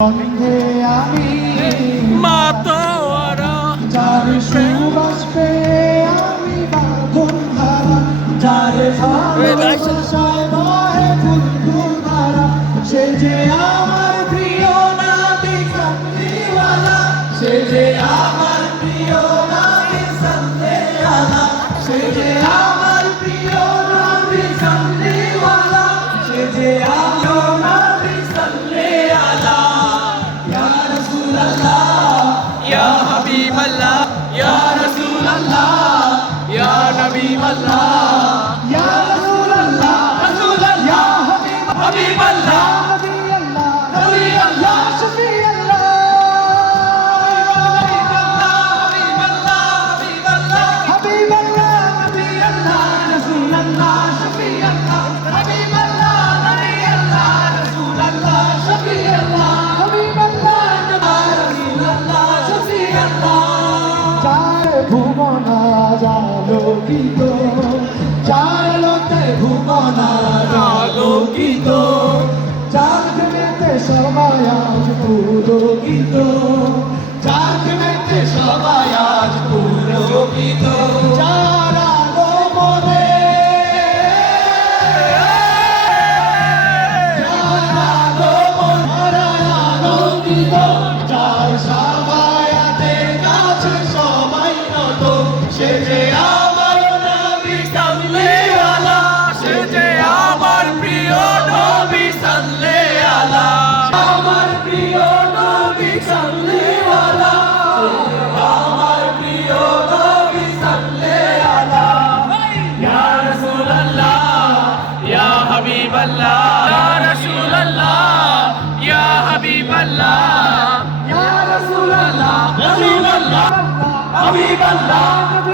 সন্ধে আমি মাতোয়ারা যার সুবাস পেয়ে আমি বাঁধন হারা যার ভালোবাসায় বহে ফুল ধারা সে যে আমার প্রিয় নাবি কামলিওয়ালা সে যে আমার প্রিয় নাবি সন্দেহালা সে যে আমার প্রিয় নাবি কামলিওয়ালা সে যে আমার নাবি সন্দেহালা या हबीब अल्लाह या रसूल अल्लाह या नबी अल्लाह या रसूल अल्लाह रसूल अल्लाह हबीब अल्लाह नबी अल्लाह नबी अल्लाह शफी अल्लाह हबीब अल्लाह हबीब अल्लाह हबीब अल्लाह नबी अल्लाह रसूल अल्लाह शफी अल्लाह हबीब अल्लाह नबी अल्लाह रसूल अल्लाह शफी अल्लाह हबीब अल्लाह नबी रसूल अल्लाह शफी अल्लाह चार भुवना जालोकित चार लोके भुवना जालोकित चार प्रेमेते सबाई আজ পুলকিত চার প্রেমেতে সবাই আজ পুলকিত চার আলো মনে চার আলো মনে আলোকিত চার সবাইতে কাছে সবাই নত সে যে আমার নবী সাল্লেওয়ালা সে যে আমার প্রিয় নবী সাল্লেওয়ালা আমার প্রিয় নবী সাল্লেওয়ালা আমার প্রিয় নবী সাল্লেওয়ালা ইয়া রাসূলুল্লাহ ইয়া হাবিবাল্লাহ ইয়া রাসূলুল্লাহ ইয়া হাবিবাল্লাহ ইয়া রাসূলুল্লাহ রাসূলুল্লাহ হাবিবাল্লাহ